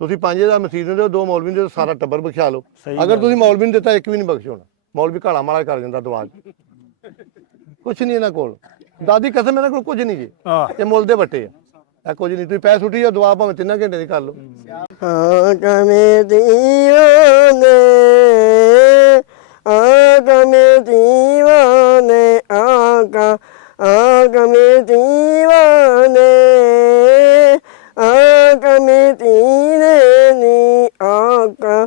ਤੁਸੀਂ 5000 ਮਸੀਤ ਨੂੰ ਦਿਓ, 2 ਮੌਲਵੀ ਨੂੰ ਦਿਓ, ਸਾਰਾ ਟੱਬਰ ਬਖਸ਼ਾ ਲਓ। ਅਗਰ ਤੁਸੀਂ ਮੌਲਵੀ ਨੂੰ ਦਿੱਤਾ ਇੱਕ ਵੀ ਨਹੀਂ ਬਖਸ਼ੋਣਾ। ਮੌਲਵੀ ਘਾਲਾ ਮਾਲਾ ਕਰ ਜਾਂਦਾ ਦੁਆ ਕੁਛ ਨਹੀਂ ਇਹਨਾਂ ਕੋਲ। ਦਾਦੀ ਕਸਮ ਇਹਨਾਂ ਕੋਲ ਕੁਝ ਨਹੀਂ ਜੀ, ਇਹ ਮੁੱਲ ਦੇ ਵੱਟੇ ਆ, ਇਹ ਕੁਝ ਨਹੀਂ। ਤੁਸੀਂ ਪੈਸੇ ਸੁੱਟੀ ਜਾਓ, ਦੁਆ ਭਾਵੇਂ 3 ਘੰਟੇ ਦੀ ਕਰ ਲਓ। आका में दीवाने आका में दीवाने आका में दीवाने आका में दीने नी आका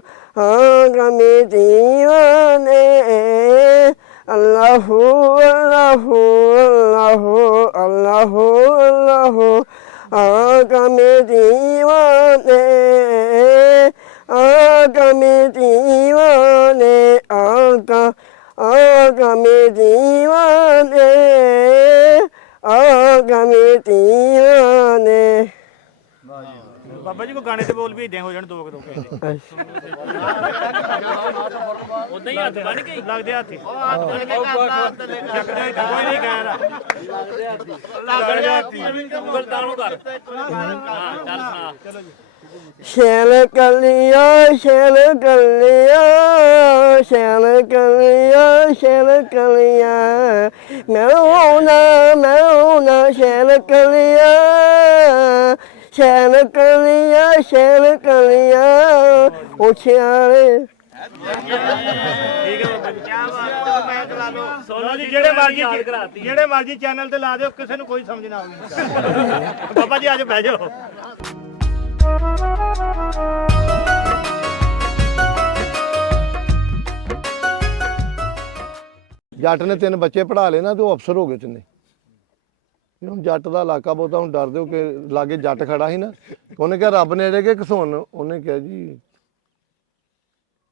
में दीवाने अल्लाह अल्लाह अल्लाह अल्लाह अल्लाह आका में दीवाने आका में दीवाने आका में दीवाने आका में दीवाने। बाबा जी को गाने ते बोल भी इदां हो जाण दो के उदां ही हत्थ बन के लगदे हाथी कोई नहीं कह रहा लगदे हाथी गुलतानों कर हां चल सुना शैल कलिया शैल कलिया शैल कलिया शैल कलिया मैं शैल कलिया शैल कलिया शैल कलिया उछाले ठीक है क्या बात मैं चला लो सोना जी जेड़े मर्जी चैनल ते ला दिओ किसी ਨੂੰ ਕੋਈ ਸਮਝ ਨਾ ਆਵੇ ਬਾਬਾ ਜੀ ਅੱਜ ਬਹਿ ਜਾਓ। ਜੱਟ ਨੇ 3 ਬੱਚੇ ਪੜ੍ਹਾ ਲਏ ਨਾ ਤੇ ਉਹ ਅਫਸਰ ਹੋ ਗਏ ਤਿੰਨੇ। ਹੁਣ ਜੱਟ ਦਾ ਇਲਾਕਾ ਬਹੁਤਾ ਹੁਣ ਡਰਦੇ ਹੋ ਕਿ ਲਾਗੇ ਜੱਟ ਖੜਾ ਸੀ ਨਾ, ਉਹਨੇ ਕਿਹਾ ਰੱਬ ਨੇੜੇ ਕਿ ਘਸੁੰਨ, ਉਹਨੇ ਕਿਹਾ ਜੀ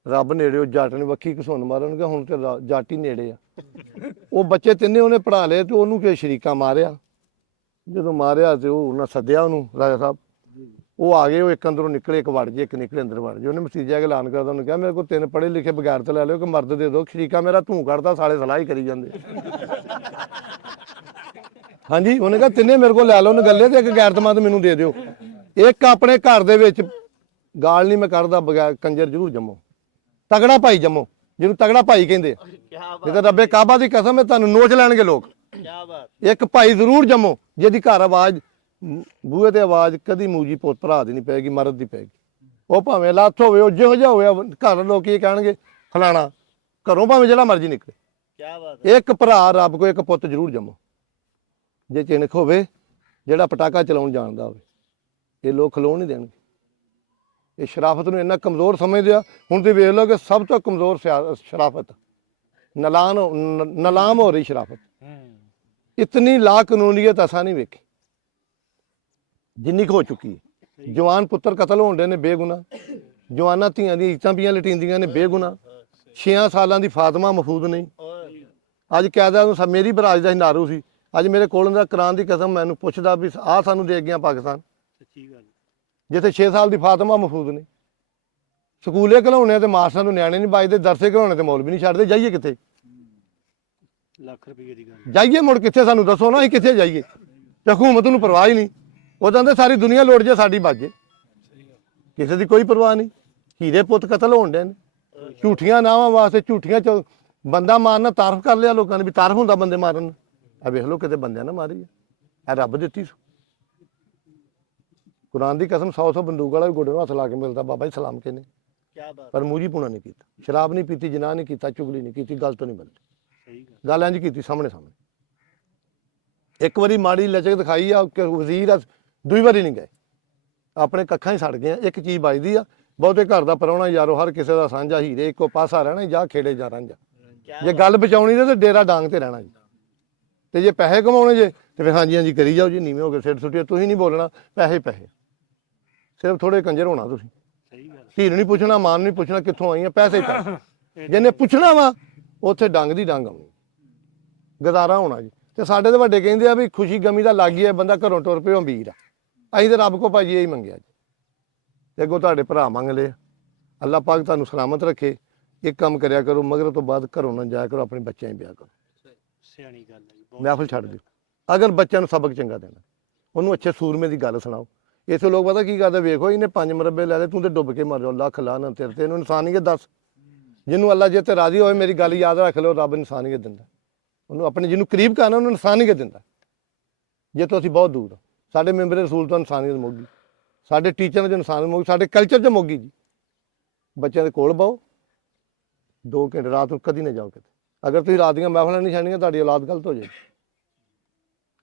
ਰੱਬ ਨੇੜੇ, ਜੱਟ ਨੇ ਵੱਖੀ ਘਸੁੰਨ ਮਾਰਨ, ਹੁਣ ਤੇ ਜੱਟ ਹੀ ਨੇੜੇ ਆ। ਉਹ ਬੱਚੇ ਤਿੰਨੇ ਉਹਨੇ ਪੜ੍ਹਾ ਲਏ ਤੇ ਉਹਨੂੰ ਕਿ ਸ਼ਰੀਕਾ ਮਾਰਿਆ। ਜਦੋਂ ਮਾਰਿਆ ਤੇ ਉਹ ਉਹਨਾਂ ਸੱਦਿਆ ਉਹਨੂੰ, ਰਾਜਾ ਸਾਹਿਬ ਉਹ ਆ ਗਏ, ਉਹ ਇੱਕ ਅੰਦਰੋਂ ਨਿਕਲੇ, ਇੱਕ ਵੜ ਜੇ, ਇੱਕ ਨਿਕਲੇ ਅੰਦਰ ਵੜ ਜੇ। ਉਹਨੇ ਮਸੀਜਾ ਐਲਾਨ ਕਰਦਾ, ਉਹਨੂੰ ਕਿਹਾ ਮੇਰੇ ਕੋਲ 3 ਪੜ੍ਹੇ ਲਿਖੇ ਬਗੈਰ ਤੇ ਲੈ ਲਿਓ ਕਿ ਮਰਦ ਦੇ ਦਿਓ, ਸ਼ਰੀਕਾ ਮੇਰਾ ਧੂੰ ਕੱਢਦਾ, ਸਾਲੇ ਸਲਾਹ ਹੀ ਕਰੀ ਜਾਂਦੇ। ਹਾਂਜੀ, ਉਹਨੇ ਕਿਹਾ ਤਿੰਨੇ ਮੇਰੇ ਕੋਲ ਲੈ ਲਓ, ਉਹਨੇ ਗੱਲੇ ਤੇ ਇੱਕ ਗੈਰਤਮੰਦ ਮੈਨੂੰ ਦੇ ਦਿਓ। ਇੱਕ ਆਪਣੇ ਘਰ ਦੇ ਵਿੱਚ ਗਾਲ ਨਹੀਂ ਮੈਂ ਕਰਦਾ, ਬਗੈਰ ਕੰਜਰ ਜ਼ਰੂਰ ਜੰਮੋ, ਤਗੜਾ ਭਾਈ ਜੰਮੋ, ਜਿਹਨੂੰ ਤਗੜਾ ਭਾਈ ਕਹਿੰਦੇ। ਜਿੱਦਾਂ ਰੱਬੇ ਕਾਬਾ ਦੀ ਕਸਮ ਹੈ, ਤੁਹਾਨੂੰ ਨੋਚ ਲੈਣਗੇ ਲੋਕ। ਇੱਕ ਭਾਈ ਜ਼ਰੂਰ ਜੰਮੋ ਜਿਹਦੀ ਘਰ ਆਵਾਜ਼, ਬੂਹੇ ਤੇ ਆਵਾਜ਼ ਕਦੀ ਮੂਜੀ ਪੁੱਤ ਭਰਾ ਦੀ ਨਹੀਂ ਪਏਗੀ, ਮਰਦ ਦੀ ਪਏਗੀ। ਉਹ ਭਾਵੇਂ ਲੱਥ ਹੋਵੇ, ਉਹ ਜਿਹੋ ਜਿਹਾ ਹੋਇਆ ਘਰ ਲੋਕ ਕੀ ਕਹਿਣਗੇ, ਫਲਾਣਾ ਘਰੋਂ ਭਾਵੇਂ ਜਿਹੜਾ ਮਰਜ਼ੀ ਨਿਕਲੇ। ਇੱਕ ਭਰਾ ਰੱਬ ਕੋ ਇੱਕ ਪੁੱਤ ਜ਼ਰੂਰ ਜੰਮੋ, ਜੇ ਚਿਣਕ ਹੋਵੇ, ਜਿਹੜਾ ਪਟਾਕਾ ਚਲਾਉਣ ਜਾਣਦਾ ਹੋਵੇ। ਇਹ ਲੋਕ ਖਲੋਣ ਨਹੀਂ ਦੇਣਗੇ। ਇਹ ਸ਼ਰਾਫਤ ਨੂੰ ਇੰਨਾ ਕਮਜ਼ੋਰ ਸਮਝਦੇ ਆ। ਹੁਣ ਤੁਸੀਂ ਵੇਖ ਲਓ ਕਿ ਸਭ ਤੋਂ ਕਮਜ਼ੋਰ ਸ਼ਰਾਫਤ ਨਲਾਮ ਹੋ ਰਹੀ ਸ਼ਰਾਫਤ। ਇਤਨੀ ਲਾ ਕਾਨੂੰਨੀਅਤ ਅਸਾਂ ਨਹੀਂ ਵੇਖੀ ਜਿੰਨੀ ਕੁ ਹੋ ਚੁੱਕੀ ਹੈ। ਜਵਾਨ ਪੁੱਤਰ ਕਤਲ ਹੋਣ ਦੇ ਨੇ ਬੇਗੁਨਾਹ, ਜਵਾਨਾਂ ਧੀਆਂ ਦੀਆਂ ਇੱਟਾਂ ਪੀਆਂ ਲਟੀਂਦੀਆਂ ਨੇ ਬੇਗੁਨਾਹ। 6 ਸਾਲਾਂ ਦੀ ਫਾਤਮਾ ਮਹਫੂਜ਼ ਨਹੀਂ। ਅੱਜ ਕਹਿਦਾ ਉਹਨੂੰ ਮੇਰੀ ਬਰਾਜ ਦਾ ਨਾਰੂ ਸੀ, ਅੱਜ ਮੇਰੇ ਕੋਲ ਦਾ ਕੁਰਾਨ ਦੀ ਕਸਮ ਮੈਨੂੰ ਪੁੱਛਦਾ ਵੀ ਆਹ ਸਾਨੂੰ ਦੇ ਗਿਆ ਪਾਕਿਸਤਾਨ, ਜਿੱਥੇ 6 ਸਾਲ ਦੀ ਫਾਤਮਾ ਮਹਫੂਜ਼ ਨਹੀਂ। ਸਕੂਲੇ ਘਲਾਉਣੇ ਤੇ ਮਾਸਟਰਾਂ ਨੂੰ ਨਿਆਣੇ ਨਹੀਂ ਵੱਜਦੇ, ਦਰਸੇ ਘਲਾਉਣੇ ਤੇ ਮੌਲਵੀ ਨਹੀਂ ਛੱਡਦੇ। ਜਾਈਏ ਕਿੱਥੇ? ਲੱਖ ਰੁਪਏ ਦੀ ਗੱਲ ਜਾਈਏ ਮੁੜ ਕਿੱਥੇ? ਸਾਨੂੰ ਦੱਸੋ ਨਾ, ਅਸੀਂ ਕਿੱਥੇ ਜਾਈਏ? ਤੇ ਹਕੂਮਤ ਨੂੰ ਪਰਵਾਹ ਹੀ ਨਹੀਂ। ਉਹ ਕਹਿੰਦੇ ਸਾਰੀ ਦੁਨੀਆ ਲੁੱਟ ਜੇ, ਸਾਡੀ ਬਚ ਜੇ, ਕਿਸੇ ਦੀ ਕੋਈ ਪਰਵਾਹ ਨਹੀਂ। ਹੀਰੇ ਪੁੱਤ ਕਤਲ ਹੋਣ ਦੇ ਨੇ ਝੂਠੀਆਂ ਨਾਵਾਂ ਵਾਸਤੇ। ਝੂਠੀਆਂ ਚ ਬੰਦਾ ਮਾਰਨਾ ਤਾਰਫ ਕਰ ਲਿਆ ਲੋਕਾਂ ਨੇ ਵੀ ਤਾਰਫ ਹੁੰਦਾ ਬੰਦੇ ਮਾਰਨ। ਆ ਵੇਖ ਲਓ ਕਿਤੇ ਬੰਦਿਆਂ ਨਾ ਮਾਰੀ ਆ, ਰੱਬ ਦਿੱਤੀ। ਕੁਰਾਨ ਦੀ ਕਸਮ 100 ਬੰਦੂਕ ਵਾਲਾ ਵੀ ਗੋਡੇ ਨੂੰ ਹੱਥ ਲਾ ਕੇ ਮਿਲਦਾ ਬਾਬਾ ਜੀ ਸਲਾਮ ਕਹਿੰਦੇ, ਪਰ ਮੂੰਹ ਜੀ ਪੁਣਾ ਨਹੀਂ ਕੀਤਾ, ਸ਼ਰਾਬ ਨਹੀਂ ਪੀਤੀ, ਜਨਾਹ ਨਹੀਂ ਕੀਤਾ, ਚੁਗਲੀ ਨਹੀਂ ਕੀਤੀ, ਗੱਲ ਤੋਂ ਨਹੀਂ ਬੰਦੀ। ਗੱਲ ਇੰਝ ਕੀਤੀ ਸਾਹਮਣੇ ਸਾਹਮਣੇ। ਇੱਕ ਵਾਰੀ ਮਾੜੀ ਲਚਕ ਦਿਖਾਈ ਆ ਵਜ਼ੀਰ, ਦੂਈ ਵਾਰੀ ਨਹੀਂ ਗਏ। ਆਪਣੇ ਕੱਖਾਂ ਹੀ ਸੜ ਗਏ। ਇੱਕ ਚੀਜ਼ ਵੱਜਦੀ ਆ, ਬਹੁਤੇ ਘਰ ਦਾ ਪ੍ਰਾਹੁਣਾ ਯਾਰੋ ਹਰ ਕਿਸੇ ਦਾ ਸਾਂਝਾ, ਹੀਰੇ ਇੱਕੋ ਪਾਸਾ ਰਹਿਣਾ, ਜਾਂ ਖੇੜੇ ਜਾਂ ਰਾਂਝਾ। ਜੇ ਗੱਲ ਬਚਾਉਣੀ ਤੇ ਡੇਰਾ ਡਾਂਗ ਤੇ ਰਹਿਣਾ ਜੀ। ਤੇ ਜੇ ਪੈਸੇ ਕਮਾਉਣੇ ਜੇ ਤੇ ਫਿਰ ਹਾਂਜੀ ਹਾਂਜੀ ਕਰੀ ਜਾਓ ਜੀ, ਨੀਵੇਂ ਹੋ ਕੇ ਸਿਰ ਸੁੱਟਿਆ। ਤੁਸੀਂ ਨਹੀਂ ਬੋਲਣਾ, ਪੈਸੇ ਪੈਸੇ। ਸਿਰਫ ਥੋੜੇ ਕੰਜਰ ਹੋਣਾ ਤੁਸੀਂ। ਧੀ ਨੂੰ ਨਹੀਂ ਪੁੱਛਣਾ, ਮਾਂ ਨੂੰ ਨਹੀਂ ਪੁੱਛਣਾ ਕਿੱਥੋਂ ਆਈਆਂ, ਪੈਸੇ ਪੈਸੇ। ਜਿਹਨੇ ਪੁੱਛਣਾ ਵਾ ਉੱਥੇ ਡੰਗ ਦੀ ਡੰਗ ਆਉਣੀ, ਗਜ਼ਾਰਾ ਹੋਣਾ ਜੀ। ਤੇ ਸਾਡੇ ਤਾਂ ਵੱਡੇ ਕਹਿੰਦੇ ਆ ਵੀ ਖੁਸ਼ੀ ਗਮੀ ਦਾ ਲੱਗ ਗਿਆ, ਬੰਦਾ ਘਰੋਂ ਟੁਰ ਪਿਓ ਅਮੀਰ ਆ। ਅਸੀਂ ਤਾਂ ਰੱਬ ਕੋ ਭਾਜੀ ਇਹੀ ਮੰਗਿਆ ਜੀ, ਤੇ ਅੱਗੋਂ ਤੁਹਾਡੇ ਭਰਾ ਮੰਗ ਲਏ। ਅੱਲਾਹ ਪਾਕ ਤੁਹਾਨੂੰ ਸਲਾਮਤ ਰੱਖੇ। ਇੱਕ ਕੰਮ ਕਰਿਆ ਕਰੋ, ਮਗਰ ਤੋਂ ਬਾਅਦ ਘਰੋਂ ਨਾ ਜਾਇਆ ਕਰੋ, ਆਪਣੇ ਬੱਚਿਆਂ ਹੀ ਵਿਆਹ ਕਰੋ। ਸਿਆਣੀ ਗੱਲ ਹੈ, ਮਹਿਫਲ ਛੱਡ ਦਿਓ। ਅਗਰ ਬੱਚਿਆਂ ਨੂੰ ਸਬਕ ਚੰਗਾ ਦੇਣਾ, ਉਹਨੂੰ ਅੱਛੇ ਸੂਰਮੇ ਦੀ ਗੱਲ ਸੁਣਾਓ। ਇੱਥੇ ਲੋਕ ਪਤਾ ਕੀ ਕਰਦੇ, ਵੇਖੋ ਇਹਨੇ 5 ਮਰਬੇ ਲੈ ਲਏ, ਤੂੰ ਤੇ ਡੁੱਬ ਕੇ ਮਰ ਜਾ, ਲੱਖ ਲਾ ਨਾ ਤੇਰੇ ਤੇ। ਇਹਨੂੰ ਇਨਸਾਨੀਅਤ ਦੱਸ। ਜਿਹਨੂੰ ਅੱਲਾ ਜੇ ਤੇ ਰਾਜ਼ੀ ਹੋਵੇ, ਮੇਰੀ ਗੱਲ ਯਾਦ ਰੱਖ ਲਿਓ, ਰੱਬ ਇਨਸਾਨੀਅਤ ਦਿੰਦਾ ਉਹਨੂੰ, ਆਪਣੇ ਜਿਹਨੂੰ ਕਰੀਬ ਕਰਨਾ ਉਹਨੂੰ ਇਨਸਾਨੀਅਤ ਦਿੰਦਾ। ਜੇ ਤੋਂ ਅਸੀਂ ਬਹੁਤ ਦੂਰ ਹਾਂ, ਸਾਡੇ ਮੈਂਬਰ ਰਸੂਲ ਤੋਂ ਇਨਸਾਨੀਅਤ ਮੁੱਕ ਗਈ, ਸਾਡੇ ਟੀਚਰਾਂ 'ਚ ਇਨਸਾਨੀਅਤ ਮੁੱਕ ਗਈ, ਸਾਡੇ ਕਲਚਰ 'ਚ ਮੁੱਕ ਗਈ ਜੀ। ਬੱਚਿਆਂ ਦੇ ਕੋਲ ਬਹੁ 2 ਘੰਟੇ ਰਾਤ ਨੂੰ ਕਦੀ ਨਾ ਜਾਓ ਕਿਤੇ। ਅਗਰ ਤੁਸੀਂ ਰਾਤ ਦੀਆਂ ਮਹਿਫਲਾਂ ਨਹੀਂ ਛੱਡਣੀਆਂ, ਤੁਹਾਡੀ ਔਲਾਦ ਗਲਤ ਹੋ ਜਾਏਗੀ।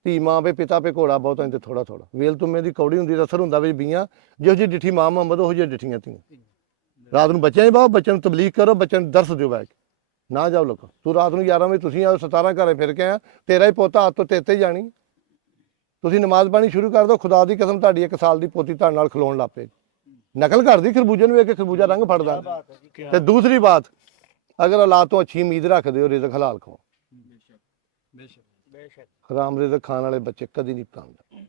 ਧੀ ਮਾਂ ਪੇ ਪਿਤਾ ਪੇ ਘੋੜਾ ਬਹੁਤ ਤੇ ਥੋੜਾ ਥੋੜਾ, ਵੇਲ ਤੁਮੇ ਦੀ ਕੌੜੀ ਹੁੰਦੀ, ਅਸਰ ਹੁੰਦਾ ਵੀ ਬੀਆਂ, ਜਿਹੋ ਜਿਹੀ ਡਿੱਠੀ ਮਾਂ ਮੁਹੰਮਦ ਉਹੋ ਜਿਹੀ ਡਿੱਠੀਆਂ ਧੀਆਂ। ਰਾਤ ਨੂੰ ਬੱਚਿਆਂ ਹੀ ਬਾਹੋ, ਬੱਚਿਆਂ ਨੂੰ ਤਬਲੀਗ ਕਰੋ, ਬੱਚਿਆਂ ਨੂੰ ਦਰਸ ਦਿਓ ਬੈ ਕੇ, ਨਾ ਜਾਓ ਲੋਕਾਂ। ਤੂੰ ਰਾਤ ਨੂੰ 11 ਵਜੇ ਤੁਸੀਂ ਆਓ, 17 ਘਰੇ ਫਿਰ ਕੇ ਆ, ਤੇਰਾ ਹੀ ਪੋਤਾ ਹੱਥ ਤੋਂ ਤੇਤੇ ਹੀ ਜਾਣੀ। ਤੁਸੀਂ ਨਮਾਜ਼ ਪਾਣੀ ਸ਼ੁਰੂ ਕਰ ਦਿਓ, ਖੁਦਾ ਦੀ ਕਸਮ ਤੁਹਾਡੀ 1 ਸਾਲ ਦੀ ਪੋਤੀ ਤੁਹਾਡੇ ਨਾਲ ਖਲੋਣ ਲੱਗ ਪਏਗੀ। ਨਕਲ ਕਰਦੀ ਖਰਬੂਜੇ ਨੂੰ ਵੇਖ ਕੇ, ਖਰਬੂਜਾ ਰੰਗ ਫੜਦਾ। ਤੇ ਦੂਸਰੀ ਬਾਤ, ਅਗਰ ਔਲਾਦ ਤੋਂ ਅੱਛੀ ਉਮੀਦ ਰੱਖਦੇ ਹੋ, ਰਿਜ਼ਕ ਹਲਾਲ ਖਾਓ। ਹਰਾਮ ਰਿਜ਼ਕ ਖਾਣ ਵਾਲੇ ਬੱਚੇ ਕਦੀ ਨਹੀਂ ਕਾਮਯਾਬ।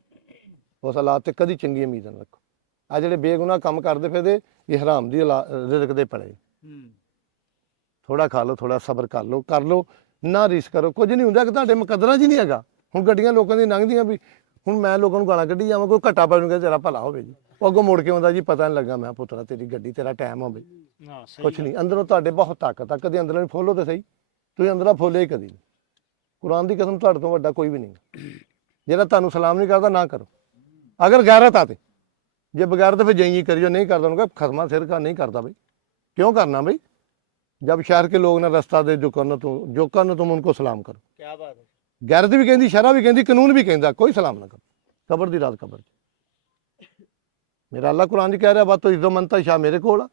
ਉਸ ਔਲਾਦ ਤੇ ਕਦੀ ਚੰਗੀ ਉਮੀਦ ਨਾ ਰੱਖੋ। ਆ ਜਿਹੜੇ ਬੇਗੁਨਾਹ ਕੰਮ ਕਰਦੇ ਫਿਰਦੇ, ਇਹ ਹਰਾਮ ਦੀ ਰਿਜ਼ਕ ਦੇ ਪੜੇ। ਥੋੜਾ ਖਾ ਲਓ, ਥੋੜਾ ਸਬਰ ਕਰ ਲਓ ਨਾ ਰੀਸ ਕਰੋ। ਕੁਝ ਨਹੀਂ ਹੁੰਦਾ ਕਿ ਤੁਹਾਡੇ ਮੁਕੱਦਰਾਂ 'ਚ ਨਹੀਂ ਹੈਗਾ। ਹੁਣ ਗੱਡੀਆਂ ਲੋਕਾਂ ਦੀ ਲੰਘਦੀਆਂ ਵੀ, ਹੁਣ ਮੈਂ ਲੋਕਾਂ ਨੂੰ ਗਾਲਾਂ ਕੱਢੀ ਜਾਵਾਂ, ਕੋਈ ਘੱਟਾ ਪੈ ਨੂੰ ਕਹਿੰਦਾ ਤੇਰਾ ਭਲਾ ਹੋਵੇ ਜੀ, ਉਹ ਅੱਗੋਂ ਮੁੜ ਕੇ ਆਉਂਦਾ ਜੀ ਪਤਾ ਨਹੀਂ ਲੱਗਾ। ਮੈਂ ਪੁੱਤਰਾ ਤੇਰੀ ਗੱਡੀ, ਤੇਰਾ ਟਾਈਮ ਹੋਵੇ। ਕੁਛ ਨਹੀਂ, ਅੰਦਰੋਂ ਤੁਹਾਡੇ ਬਹੁਤ ਤਾਕਤ ਆ। ਕਦੇ ਅੰਦਰੋਂ ਨਹੀਂ ਫੋਲੋ ਤੇ ਸਹੀ, ਤੁਸੀਂ ਅੰਦਰੋਂ ਫੋਲੇ ਹੀ ਕਦੀ ਨਹੀਂ। ਕੁਰਾਨ ਦੀ ਕਸਮ ਤੁਹਾਡੇ ਤੋਂ ਵੱਡਾ ਕੋਈ ਵੀ ਨਹੀਂ। ਜਿਹੜਾ ਤੁਹਾਨੂੰ ਸਲਾਮ ਨਹੀਂ ਕਰਦਾ ਨਾ ਕਰੋ, ਅਗਰ ਗੈਰਤ ਆ ਤੇ। ਜੇ ਬਗੈਰਤ ਫਿਰ ਜਈ ਕਰਿਓ, ਨਹੀਂ ਕਰਦਾ ਉਹਨੂੰ ਖਸਮਾ ਸਿਰ ਕਾ ਨਹੀਂ ਕਰਦਾ ਬਈ। ਕਿਉਂ ਕਰਨਾ ਬਈ? जब शहर के लोग ना रास्ता दे जो करना तुम उनको सलाम करो। क्या बात है। गैरत भी कहती, शरा भी कहती, कानून भी कहता, कोई सलाम ना करो। कबर दी रात कबर मेरा अल्लाह कुरान च कह रहा, बात तो इज्जो मनता शाह मेरे कोल,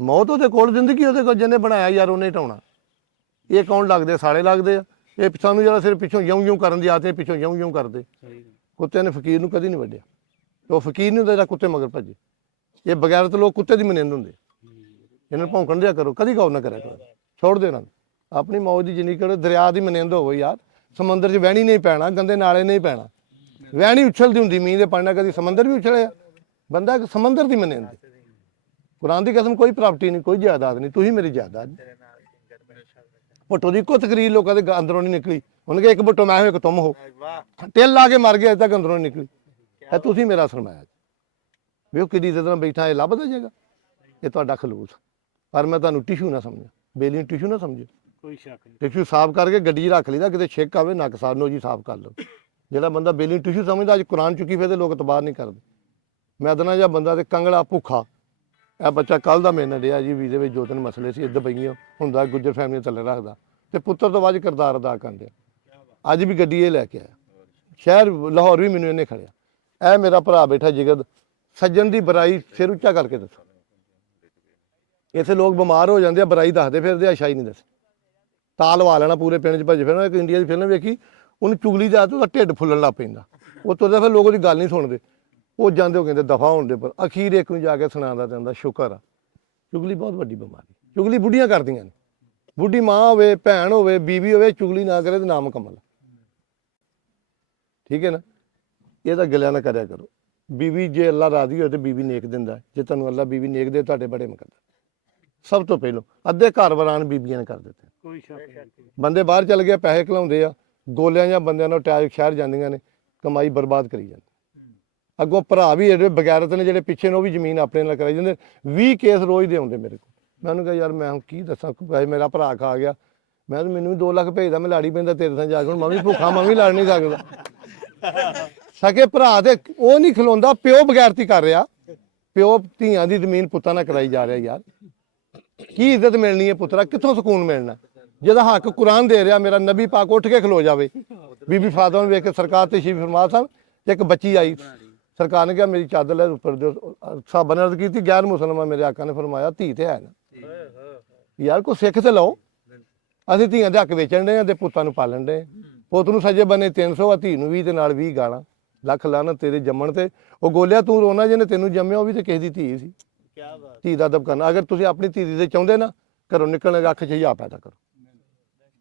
मौत ओहदे कोल, जिंदगी ओहदे कोल, जिन्हें बनाया यार उन्हें ढाउणा। ये कौन लगते? साले लगते आ। ये सानू जरा सिर्फ पिछों यूं यूं करन दी आदत है, पिछों यूं यूं करते। कुत्ते ने फकीर नूं कदी नहीं वड्डिया, तो फकीर नहीं होंदा कुत्ते मगर भजे। ये बगैरत लोग कुत्ते दी मनिंद हुंदे। इन्हां नूं भौंकण दिया करो, कदी गौर ना करिया करो, छोड़ देना। अपनी मौज की जिंदगी करो, दरिया की मनिंद होवो यार। समंदर च वहणी नहीं पैना, गंदे नाले नहीं पैना। वहणी उछलती हुंदी मींह दे पानी, कदी समंदर भी उछले। बंदा एक समंदर की मनिंद। कुरान की कसम कोई प्रॉपर्टी नहीं, कोई जायदाद नहीं, तू ही मेरी जायदाद। भुट्टो की इको तकरीर लोगों के अंदरों नहीं निकली। उन्हें कहा एक भुट्टो मैं हो, एक तुम हो। तेल ला के मर गया, अजे तक अंदरों नहीं निकली। है तुसी मेरा सरमाया। वे कि इज्जत नाल बैठा, ये लभ देगा, ये तुहाडा खलूस। पर मैं तुहानूं टिशू ना समझा, बेली टिशू ना समझो। टिशू साफ करके गड्डी रख लीदा, किते छिक आवे नक साफ नो जी साफ कर लो। जिहड़ा बंदा बेली टिशू समझदा, अज कुरान चुकी फिरदे लोग तबाह नहीं करदे। मैदना जिहा बंदा ते कंगला भुखा। ਇਹ ਬੱਚਾ ਕੱਲ ਦਾ ਮੇਰੇ ਰਿਹਾ ਜੀ, ਵੀਜ਼ੇ ਵਿੱਚ 2-3 ਮਸਲੇ ਸੀ, ਇੱਦਾਂ ਪਈਆਂ ਹੁੰਦਾ, ਗੁੱਜਰ ਫੈਮਿਲੀ ਥੱਲੇ ਰੱਖਦਾ ਤੇ ਪੁੱਤਰ ਤੋਂ ਬਾਅਦ ਕਿਰਦਾਰ ਅਦਾ ਕਰਦੇ। ਅੱਜ ਵੀ ਗੱਡੀ ਇਹ ਲੈ ਕੇ ਆਇਆ, ਸ਼ਹਿਰ ਲਾਹੌਰ ਵੀ ਮੈਨੂੰ ਇਹਨੇ ਖੜਿਆ। ਇਹ ਮੇਰਾ ਭਰਾ ਬੈਠਾ ਜਿਗਰ, ਸੱਜਣ ਦੀ ਬੁਰਾਈ ਸਿਰ ਉੱਚਾ ਕਰਕੇ ਦੱਸੋ। ਇੱਥੇ ਲੋਕ ਬਿਮਾਰ ਹੋ ਜਾਂਦੇ ਆ, ਬੁਰਾਈ ਦੱਸਦੇ ਫਿਰਦੇ ਆ, ਅੱਛਾਈ ਨਹੀਂ ਦੱਸ। ਤਾਲ ਲਵਾ ਲੈਣਾ ਪੂਰੇ ਪਿੰਡ 'ਚ ਭੱਜ ਫਿਰਨਾ। ਇੱਕ ਇੰਡੀਆ ਦੀ ਫਿਲਮ ਵੇਖੀ, ਉਹਨੂੰ ਚੁਗਲੀ ਦਾ ਉਹਦਾ ਢਿੱਡ ਫੁੱਲਣ ਲੱਗ ਪੈਂਦਾ। ਉਹ ਤੁਰਦਾ ਫਿਰ ਲੋਕ ਉਹਦੀ ਗੱਲ ਨਹੀਂ ਸੁਣਦੇ, ਉਹ ਜਾਂਦੇ ਉਹ ਕਹਿੰਦੇ ਦਫਾ ਹੋਣ ਦੇ। ਪਰ ਅਖੀਰ ਇੱਕ ਨੂੰ ਜਾ ਕੇ ਸੁਣਾਉਂਦਾ ਜਾਂਦਾ ਸ਼ੁਕਰ ਆ। ਚੁਗਲੀ ਬਹੁਤ ਵੱਡੀ ਬਿਮਾਰੀ, ਚੁਗਲੀ ਬੁੱਢੀਆਂ ਕਰਦੀਆਂ ਨੇ। ਬੁੱਢੀ ਮਾਂ ਹੋਵੇ, ਭੈਣ ਹੋਵੇ, ਬੀਵੀ ਹੋਵੇ, ਚੁਗਲੀ ਨਾ ਕਰੇ ਤਾਂ ਨਾ ਮੁਕੰਮਲ। ਠੀਕ ਹੈ ਨਾ, ਇਹ ਤਾਂ ਗੱਲਾਂ ਨਾ ਕਰਿਆ ਕਰੋ। ਬੀਵੀ ਜੇ ਅੱਲਾ ਰਾਜ਼ੀ ਹੋਏ ਤਾਂ ਬੀਵੀ ਨੇਕ ਦਿੰਦਾ। ਜੇ ਤੁਹਾਨੂੰ ਅੱਲਾ ਬੀਵੀ ਨੇਕ ਦੇ, ਤੁਹਾਡੇ ਬੜੇ ਮੁਕੱਦਰ। ਸਭ ਤੋਂ ਪਹਿਲਾਂ ਅੱਧੇ ਘਰ ਵਰਾਨ ਬੀਬੀਆਂ ਨੇ ਕਰ ਦਿੱਤੇ। ਕੋਈ ਸ਼ੱਕ ਨਹੀਂ। ਬੰਦੇ ਬਾਹਰ ਚੱਲ ਗਏ, ਪੈਸੇ ਖਲਾਉਂਦੇ ਆ, ਗੋਲਿਆਂ ਜਾਂ ਬੰਦਿਆਂ ਨਾਲ ਅਟੈਚ ਸ਼ਹਿਰ ਜਾਂਦੀਆਂ ਨੇ, ਕਮਾਈ ਬਰਬਾਦ ਕਰੀ ਜਾਂਦੇ। ਅੱਗੋਂ ਭਰਾ ਵੀ ਜਿਹੜੇ ਬਗੈਰਤ ਨੇ, ਜਿਹੜੇ ਪਿੱਛੇ ਨੇ, ਉਹ ਵੀ ਜ਼ਮੀਨ ਆਪਣੇ ਨਾਲ ਕਰਾਈ ਜਾਂਦੇ। 20 ਕੇਸ ਰੋਜ਼ ਦੇ ਆਉਂਦੇ ਮੇਰੇ ਕੋਲ। ਮੈਂ ਉਹਨੂੰ ਕਿਹਾ ਯਾਰ ਮੈਂ ਹੁਣ ਕੀ ਦੱਸਾਂ, ਮੇਰਾ ਭਰਾ ਖਾ ਗਿਆ। ਮੈਂ ਮੈਨੂੰ ਵੀ 2 ਲੱਖ ਭੇਜਦਾ, ਮੈਂ ਲਾੜੀ ਪੈਂਦਾ ਤੇਰੇ ਥਾਂ ਜਾ ਕੇ। ਹੁਣ ਮੈਂ ਵੀ ਭੁੱਖਾ, ਮੈਂ ਵੀ ਲੜ ਨਹੀਂ ਸਕਦਾ। ਸਕੇ ਭਰਾ ਤੇ ਉਹ ਨਹੀਂ ਖਲੋਂਦਾ, ਪਿਓ ਬਗੈਰਤੀ ਕਰ ਰਿਹਾ। ਪਿਓ ਧੀਆਂ ਦੀ ਜ਼ਮੀਨ ਪੁੱਤਾਂ ਨਾਲ ਕਰਾਈ ਜਾ ਰਿਹਾ। ਯਾਰ ਕੀ ਇੱਜ਼ਤ ਮਿਲਣੀ ਹੈ ਪੁੱਤਰਾ, ਕਿੱਥੋਂ ਸਕੂਨ ਮਿਲਣਾ? ਜਿਹਦਾ ਹੱਕ ਕੁਰਾਨ ਦੇ ਰਿਹਾ, ਮੇਰਾ ਨਬੀ ਪਾਕ ਉੱਠ ਕੇ ਖਲੋ ਜਾਵੇ। ਬੀਬੀ ਫਾਤਿਮਾ ਨੂੰ ਵੇਖ ਕੇ ਸਰਕਾਰ ਤਸ਼ਰੀਫ ਫਰਮਾ ਸਾਹਿਬ, ਇੱਕ ਬੱਚੀ ਆਈ, ਸਰਕਾਰ ਨੇ ਕਿਹਾ ਮੇਰੀ ਚਾਦਰ ਲੈ ਉੱਪਰ ਦਿਓ। ਸਾਹਬਾਂ ਨੇ ਅਰਜ਼ ਕੀਤੀ, ਗੈਰ ਮੁਸਲਮਾਨ। ਮੇਰੇ ਆਕਾ ਨੇ ਫਰਮਾਇਆ ਧੀ ਤੇ ਹੈ ਨਾ, ਯਾਰ ਕੋਈ ਸਿੱਖ ਤੇ ਲਓ। ਅਸੀਂ ਧੀਆਂ ਦੇ ਹੱਕ ਵੇਚਣ ਦੇ ਆ ਤੇ ਪੁੱਤਾਂ ਨੂੰ ਪਾਲਣ ਦੇ। ਪੁੱਤ ਨੂੰ ਸਜੇ ਬਨੇ 300 ਆ, ਧੀ ਨੂੰ 20 ਤੇ ਨਾਲ 20 ਗਾਲਾਂ। ਲੱਖ ਲਾਹਨਤ ਤੇਰੇ ਜੰਮਣ ਤੇ। ਉਹ ਗੋਲਿਆ ਤੂੰ ਰੋਣਾ ਜਿਹਨੇ ਤੈਨੂੰ ਜੰਮਿਆ, ਉਹ ਵੀ ਤੇ ਕਿਸੇ ਦੀ ਧੀ ਸੀ। ਧੀ ਦਾ ਅਦਬ ਕਰਨਾ। ਅਗਰ ਤੁਸੀਂ ਆਪਣੀ ਧੀ ਦੇ ਚਾਹੁੰਦੇ ਨਾ, ਘਰੋਂ ਨਿਕਲਣ ਦੇ ਅੱਖ 'ਚ ਹਿਆ ਪੈਦਾ ਕਰੋ।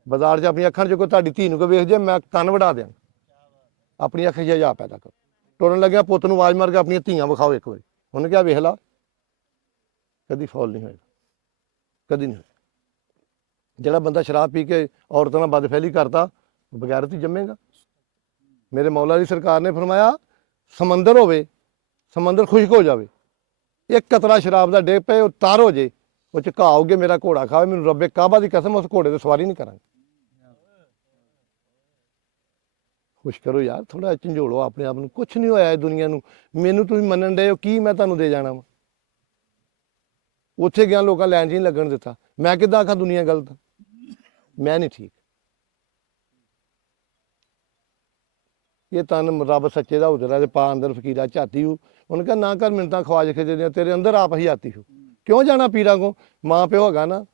ਬਾਜ਼ਾਰ 'ਚ ਆਪਣੀ ਅੱਖਾਂ 'ਚ ਕੋਈ ਤੁਹਾਡੀ ਧੀ ਨੂੰ ਕੋਈ ਵੇਖ ਜੇ, ਮੈਂ ਕੰਨ ਵੜਾ ਦਿਆਂ। ਆਪਣੀ ਅੱਖ 'ਚ ਹਿਆ ਪੈਦਾ ਕਰੋ। ਟੁਰਨ ਲੱਗਿਆ ਪੁੱਤ ਨੂੰ ਆਵਾਜ਼ ਮਾਰ ਕੇ ਆਪਣੀਆਂ ਧੀਆਂ ਵਿਖਾਓ ਇੱਕ ਵਾਰੀ। ਉਹਨੇ ਕਿਹਾ ਵੇਖ ਲਾ, ਕਦੀ ਫੌਲ ਨਹੀਂ ਹੋਏਗਾ, ਕਦੀ ਨਹੀਂ ਹੋਏਗਾ। ਜਿਹੜਾ ਬੰਦਾ ਸ਼ਰਾਬ ਪੀ ਕੇ ਔਰਤਾਂ ਨਾਲ ਬਦਫੈਲੀ ਕਰਦਾ, ਬਗੈਰਤ ਹੀ ਜੰਮੇਗਾ। ਮੇਰੇ ਮੌਲਾ ਦੀ ਸਰਕਾਰ ਨੇ ਫਰਮਾਇਆ, ਸਮੁੰਦਰ ਹੋਵੇ, ਸਮੁੰਦਰ ਖੁਸ਼ਕ ਹੋ ਜਾਵੇ, ਇੱਕ ਕਤਰਾ ਸ਼ਰਾਬ ਦਾ ਡਿੱਗ ਪਏ, ਉਹ ਤਾਰ ਹੋ ਜੇ, ਉਹ ਚ ਘਾਹ ਹੋਗੇ, ਮੇਰਾ ਘੋੜਾ ਖਾਵੇ, ਮੈਨੂੰ ਰੱਬੇ ਕਾਬਾ ਦੀ ਕਸਮ ਉਸ ਘੋੜੇ ਤੇ ਸਵਾਰੀ ਨਹੀਂ ਕਰਾਂਗੇ। ਖੁਸ਼ ਕਰੋ ਯਾਰ, ਥੋੜਾ ਝੰਜੋੜੋ ਆਪਣੇ ਆਪ ਨੂੰ, ਕੁਛ ਨਹੀਂ ਹੋਇਆ ਇਹ ਦੁਨੀਆ ਨੂੰ। ਮੈਨੂੰ ਤੁਸੀਂ ਮੰਨਣ ਡਏ ਹੋ, ਕੀ ਮੈਂ ਤੁਹਾਨੂੰ ਦੇ ਜਾਣਾ ਵਾ? ਉੱਥੇ ਗਿਆ ਲੋਕਾਂ ਲੈਣ 'ਚ ਨਹੀਂ ਲੱਗਣ ਦਿੱਤਾ, ਮੈਂ ਕਿੱਦਾਂ ਆਖਾਂ ਦੁਨੀਆ ਗਲਤ? ਮੈਂ ਨਹੀਂ ਠੀਕ। ਇਹ ਤਨ ਰੱਬ ਸੱਚੇ ਦਾ ਉਜਰਾ ਤੇ ਪਾ ਅੰਦਰ ਫਕੀਰਾ ਝਾਤੀ ਹੂ। ਉਹਨੇ ਕਿਹਾ ਨਾ ਕਰ ਮਿੰਨਤਾਂ ਖਵਾਜ ਖਿੱਚਦੇ, ਤੇਰੇ ਅੰਦਰ ਆਪ ਹੀ ਆਤੀ ਹੂ। ਕਿਉਂ ਜਾਣਾ ਪੀਰਾਂ ਕੋ? ਮਾਂ ਪਿਓ ਹੈਗਾ ਨਾ,